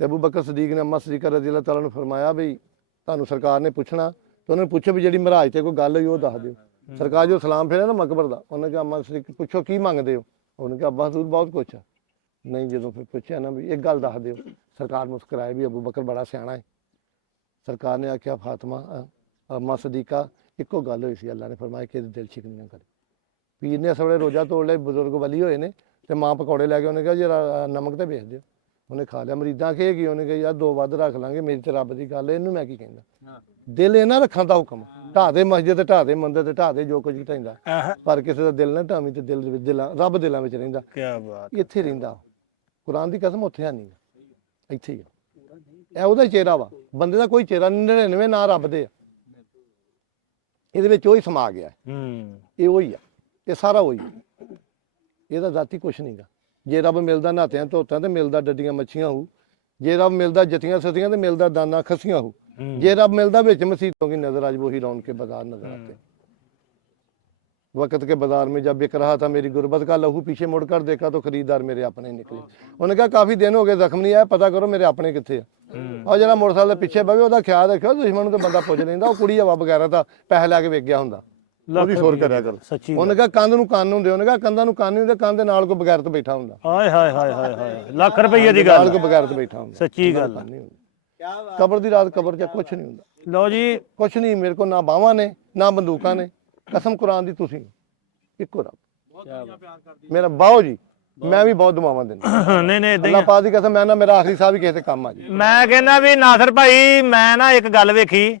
ਤੇ ਅਬੂ ਬਕਰ ਸਦੀਕ ਨੇ, अम्मा सदीक़ा रज़ी अल्लाह तआला ਨੂੰ फरमाया भी ਤੁਹਾਨੂੰ ਸਰਕਾਰ ਨੇ ਪੁੱਛਣਾ, ਤੇ ਉਹਨੇ ਪੁੱਛਿਆ ਵੀ ਜਿਹੜੀ ਮਹਾਰਾਜ ਤੇ ਕੋਈ ਗੱਲ ਹੋਈ ਉਹ ਦੱਸ ਦਿਓ। ਸਰਕਾਰ ਜੋ ਸਲਾਮ ਫੇਰਿਆ ਨਾ ਮਕਬਰ ਦਾ, ਉਹਨੇ ਕਿਹਾ अम्मा सदीक़ ਪੁੱਛੋ ਕੀ ਮੰਗਦੇ ਹੋ। ਉਹਨੇ ਕਿਹਾ ਅੱਬਾ ਹਜ਼ੂਰ ਬਹੁਤ ਕੁਛ ਆ। ਨਹੀਂ ਜਦੋਂ ਫਿਰ ਪੁੱਛਿਆ ਨਾ ਵੀ ਇੱਕ ਗੱਲ ਦੱਸ ਦਿਓ, ਸਰਕਾਰ ਮੁਸਕਰਾਏ ਵੀ ਅਬੂ ਬਕਰ ਬੜਾ ਸਿਆਣਾ ਹੈ। ਸਰਕਾਰ ਨੇ ਆਖਿਆ ਫਾਤਮਾ अम्मा सदीक़ा ਇੱਕੋ ਗੱਲ ਹੋਈ ਸੀ, ਅੱਲਾ ਨੇ ਫਰਮਾਇਆ ਕਿ ਇਹਦੇ ਦਿਲ ਸ਼ਿਕਨੀ ਨਾ ਕਰੇ। ਪੀਰ ਨੇ ਅਸਲੇ ਰੋਜ਼ਾ ਤੋੜ ਲਿਆ, ਬਜ਼ੁਰਗ ਵਲੀ ਹੋਏ ਨੇ, ਤੇ ਮਾਂ ਪਕੌੜੇ ਲੈ ਕੇ ਉਹਨੇ ਕਿਹਾ ਜਰਾ ਨਮਕ ਤੇ ਵੇਚ ਦਿਓ। ਉਹਨੇ ਖਾ ਲਿਆ। ਮਰੀਦਾਂ ਕਹੇਗੀ, ਉਹਨੇ ਕਿਹਾ ਯਾਰ 2 ਵੱਧ ਰੱਖ ਲਾਂਗੇ, ਮੇਰੀ ਤੇ ਰੱਬ ਦੀ ਗੱਲ, ਇਹਨੂੰ ਮੈਂ ਕੀ ਕਹਿੰਦਾ। ਦਿਲ ਇਹਨਾਂ ਰੱਖਣ ਦਾ ਹੁਕਮ, ਢਾਹ ਦੇ ਮਸਜਿਦ ਤੇ ਢਾਹ ਦੇ ਮੰਦਰ ਤੇ ਢਾਹ ਦੇ ਜੋ ਕੁਝ ਢਾਈਂਦਾ, ਪਰ ਕਿਸੇ ਦਾ ਦਿਲ ਨਾ ਢਾਵੀਂ। ਤੇ ਦਿਲ ਦੇ ਵਿੱਚ ਰੱਬ ਦਿਲਾਂ ਵਿੱਚ ਰਹਿੰਦਾ। ਕੀ ਬਾਤ, ਇੱਥੇ ਰਹਿੰਦਾ। ਕੁਰਾਨ ਦੀ ਕਸਮ ਉੱਥੇ ਹੈ ਨਹੀਂ, ਇੱਥੇ ਹੀ ਆ। ਇਹ ਉਹਦਾ ਚਿਹਰਾ ਵਾ, ਬੰਦੇ ਦਾ ਕੋਈ ਚਿਹਰਾ ਨਹੀਂ। 99 ਨਾਂ ਰੱਬ ਦੇ ਆ, ਇਹਦੇ ਵਿੱਚ ਉਹੀ ਸਮਾ ਗਿਆ। ਇਹ ਉਹੀ ਆ, ਇਹ ਸਾਰਾ ਉਹੀ ਆ, ਇਹਦਾ ਜ਼ਾਤੀ ਕੁਛ ਨਹੀਂਗਾ। ਜੇ ਰੱਬ ਮਿਲਦਾ ਨਾਤਿਆਂ ਧੋਤਿਆਂ ਤੇ ਮਿਲਦਾ ਡੱਡੀਆਂ ਮੱਛੀਆਂ ਹੋਊ। ਜੇ ਰੱਬ ਮਿਲਦਾ ਜੱਤੀਆਂ ਸਤੀਆਂ ਤੇ ਮਿਲਦਾ ਦਾਨਾ ਖਸੀਆਂ ਹੋਊ। ਜੇ ਰੱਬ ਮਿਲਦਾ ਵਿੱਚ ਮਸੀਤੋਂ ਕੀ ਨਜ਼ਰ ਅੱਜ ਉਹੀ ਰੌਣ ਕੇ ਬਾਜ਼ਾਰ ਨਜ਼ਰ ਆਤੇ। वक्त के बाजार में जब बिक रहा था मेरी गुर्बत का लहू पीछे मुड़कर देखा तो खरीदार मेरे अपने निकले। उन्होंने कहा काफी दिन हो गए जख्म नहीं आया, पता करो मेरे अपने कितने आ। और जरा मोटरसाइकिल पिछे बवे ਉਹਦਾ ਖਿਆਲ ਰੱਖਿਓ, ਦੁਸ਼ਮਣ ਨੂੰ ਤਾਂ ਬੰਦਾ ਪੁੱਛ ਲੈਂਦਾ, ਉਹ ਕੁੜੀ ਹਵਾ ਵਗੈਰਾ ਤਾਂ ਪੈਸੇ ਲੈ ਕੇ ਵੇਚ ਗਿਆ ਹੁੰਦਾ, ਉਹਦੀ ਸ਼ੋਰ ਕਰਿਆ ਕਰ। ਸੱਚੀ ਉਹਨੇ ਕਿਹਾ ਕੰਧ ਨੂੰ ਕੰਨ ਹੁੰਦੇ, ਉਹਨੇ ਕਿਹਾ ਕੰਧਾਂ ਨੂੰ ਕੰਨ ਹੁੰਦੇ, ਕੰਧ ਦੇ ਨਾਲ ਕੋਈ ਬਗੈਰ ਤੋਂ ਬੈਠਾ ਹੁੰਦਾ, ਹਾਏ ਹਾਏ ਹਾਏ ਹਾਏ ਹਾਏ, ਲੱਖ ਰੁਪਈਏ ਦੀ ਨਾਲ ਗੱਲ ਕੋਈ ਬਗੈਰ ਤੋਂ ਬੈਠਾ ਹੁੰਦਾ। ਸੱਚੀ ਗੱਲ ਨਹੀਂ ਹੁੰਦਾ। ਕਬਰ ਦੀ ਰਾਤ ਕਬਰ 'ਚ ਕੁਛ ਨਹੀਂ ਹੁੰਦਾ, ਲਓ ਜੀ। ਕੁਛ ਨਹੀਂ। ਮੇਰੇ ਕੋਲ ਨਾ ਬਾਹਾਂ ਨੇ ਨਾ ਬੰਦੂਕਾਂ ਨੇ, ਕਸਮ ਕੁਰਾਨ ਦੀ ਤੁਸੀਂ ਇੱਕੋ ਰੱਬ ਮੇਰਾ ਬਾਹੋ ਜੀ। ਮੈਂ ਵੀ ਬਹੁਤ ਦੁਆਵਾਂ ਦਿੰਦਾ, ਨਹੀਂ ਨਹੀਂ ਇਦਾਂ ਅੱਲਾਹ ਪਾਕ ਦੀ ਕਸਮ, ਮੈਂ ਨਾ ਮੇਰਾ ਆਖਰੀ ਸਾਹ ਵੀ ਕਿਸੇ ਤੇ ਕੰਮ ਆ ਜੀ। ਮੈਂ ਕਹਿੰਦਾ ਵੀ ਨਾਸਰ ਭਾਈ, ਮੈਂ ਨਾ ਇੱਕ ਗੱਲ ਵੇਖੀ,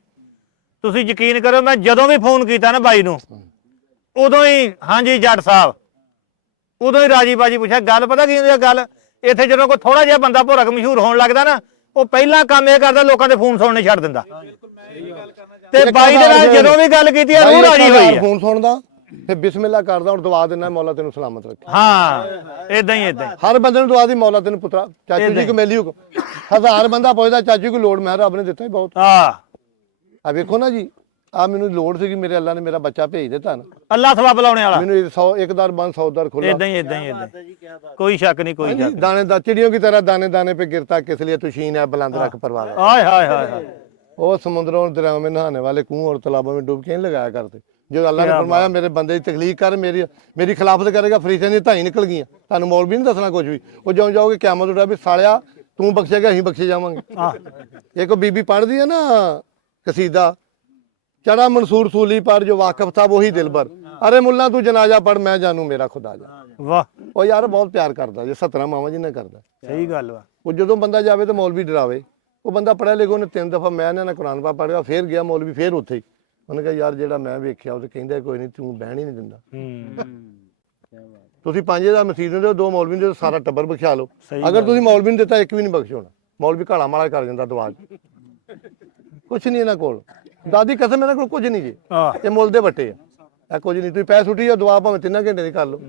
ਤੁਸੀਂ ਯਕੀਨ ਕਰੋ, ਮੈਂ ਜਦੋਂ ਵੀ ਫੋਨ ਕੀਤਾ ਨਾ ਬਾਈ ਨੂੰ, ਉਦੋਂ ਹੀ ਹਾਂਜੀ ਜੱਟ ਸਾਹਿਬ, ਉਦੋਂ ਹੀ ਰਾਜੀ ਬਾਜੀ ਪੁੱਛਿਆ। ਗੱਲ ਪਤਾ ਕੀ ਹੁੰਦੀ ਆ, ਗੱਲ ਇੱਥੇ ਜਦੋਂ ਕੋਈ ਥੋੜਾ ਜਿਹਾ ਬੰਦਾ ਭੋਰਕ ਮਸ਼ਹੂਰ ਹੋਣ ਲੱਗਦਾ ਨਾ, ਉਹ ਪਹਿਲਾ ਕੰਮ ਇਹ ਕਰਦਾ, ਲੋਕਾਂ ਦੇ ਫੋਨ ਸੁਣਨੇ ਛੱਡ ਦਿੰਦਾ। ਤੇ ਬਾਈ ਦੇ ਨਾਲ ਜਦੋਂ ਵੀ ਗੱਲ ਕੀਤੀ ਆ, ਰੂਹ ਰਾਜੀ ਹੋਈ ਆ। ਫੋਨ ਸੁਣਦਾ ਤੇ ਬਿਸਮਿਲ੍ਲਾ ਕਰਦਾ, ਔਰ ਦੁਆ ਦਿੰਦਾ, ਮੌਲਾ ਤੈਨੂੰ ਸਲਾਮਤ ਰੱਖੇ। ਹਾਂ ਇਦਾਂ ਹੀ ਇਦਾਂ ਹਰ ਬੰਦੇ ਨੂੰ ਦੁਆ ਦੀ, ਮੌਲਾ ਤੈਨੂੰ ਪੁੱਤਰਾ ਚਾਚੂ ਜੀ ਕੋ ਮਿਲੀ ਹੋ। 1000 ਬੰਦਾ ਪੁੱਛਦਾ ਚਾਚੂ ਕੋ ਲੋੜ, ਮੈਂ ਰੱਬ ਨੇ ਦਿੱਤਾ ਹੀ ਬਹੁਤ। ਆ ਵੇਖੋ ਨਾ ਜੀ, ਆ ਮੈਨੂੰ ਲੋੜ ਸੀਗੀ, ਮੇਰੇ ਅੱਲਾ ਨੇ ਮੇਰਾ ਬੱਚਾ ਭੇਜ ਦਿੱਤਾ ਨਾ, ਅੱਲਾ ਸਵਾਬ ਲਾਉਣੇ ਵਾਲਾ। ਮੈਨੂੰ 100 ਇੱਕ ਦਰ ਬੰਦ 100 ਦਰ ਖੁੱਲਾ। ਇਦਾਂ ਹੀ ਇਦਾਂ ਹੀ ਇਦਾਂ, ਕੋਈ ਸ਼ੱਕ ਨਹੀਂ, ਕੋਈ ਸ਼ੱਕ। दाने दा चिड़ियों की तरह दाने दाने पे गिरता किस लिए तुशीन है बुलंद रख परवार। हाय हाय हाय हाय। वो समुद्रों और दरियाओं में नहाने वाले कुओं और तालाबों में डुबकी नहीं लगाया करते। जो अल्लाह ने फरमाया मेरे बंदे की तकलीफ कर, मेरी खिलाफत करेगा, फरीसियां दी धाई निकल गई। तुहानू मौलवी नहीं दसना कुछ भी, वो जो जाओगे क़यामत उठा भी सालिया तू बख्शेगा असीं बख्शे जावांगे। एक बीबी पढ़दी है ना कसीदा, चढ़ा मंसूर सूली पर जो वाकिफ था वही दिलबर, अरे मुल्ला तू जनाजा पढ़ मैं जानू मेरा खुदा जा। वाह, ਉਹ ਯਾਰ ਬਹੁਤ ਪਿਆਰ ਕਰਦਾ ਜੇ 17 ਮਾਵਾਂ ਜਿੰਨਾ ਕਰਦਾ। ਸਹੀ ਗੱਲ ਵਾ। ਉਹ ਜਦੋਂ ਬੰਦਾ ਜਾਵੇ ਤਾਂ ਮੌਲਵੀ ਡਰਾਵੇ। ਉਹ ਬੰਦਾ ਪੜਿਆ ਲਿਖਿਆ, ਉਹਨੇ 3 ਦਫਾ ਮੈਂ ਇਹਨਾਂ ਨਾਲ ਕੁਰਾਨ ਪਾ ਪੜਿਆ, ਫੇਰ ਗਿਆ ਮੌਲਵੀ, ਫੇਰ ਉੱਥੇ ਹੀ। ਉਹਨੇ ਕਿਹਾ ਯਾਰ ਜਿਹੜਾ ਮੈਂ ਵੇਖਿਆ ਉਹ ਤੇ ਕਹਿੰਦਾ ਕੋਈ ਨਹੀਂ, ਤੂੰ ਬਹਿਣ ਹੀ ਨਹੀਂ ਦਿੰਦਾ। ਤੁਸੀਂ 5000 ਮਸੀਤ ਨੂੰ ਦਿਓ, 2 ਮੌਲਵੀ ਨੂੰ ਦਿਓ, ਸਾਰਾ ਟੱਬਰ ਬਖਸ਼ਾ ਲਓ। ਅਗਰ ਤੁਸੀਂ ਮੌਲਵੀ ਨੂੰ ਦਿੱਤਾ, ਇੱਕ ਵੀ ਨਹੀਂ ਬਖਸ਼ੋਣਾ। ਮੌਲਵੀ ਘਾਲਾ ਮਾਲਾ ਕਰ ਜਾਂਦਾ ਦੁਆ ਚ, ਕੁਛ ਨਹੀਂ ਇਹਨਾਂ ਕੋਲ। ਦਾਦੀ ਕਸਮ ਇਹਨਾਂ ਕੋਲ ਕੁਝ ਨਹੀਂ ਜੀ, ਇਹ ਮੁੱਲ ਦੇ ਵੱਟੇ ਆ, ਇਹ ਕੁਝ ਨਹੀਂ। ਤੁਸੀਂ ਪੈਸੇ ਸੁੱਟੀ ਆ, ਦੁਆ ਭਾਵੇਂ 3 ਘੰਟੇ ਦੀ ਕਰ ਲਓ।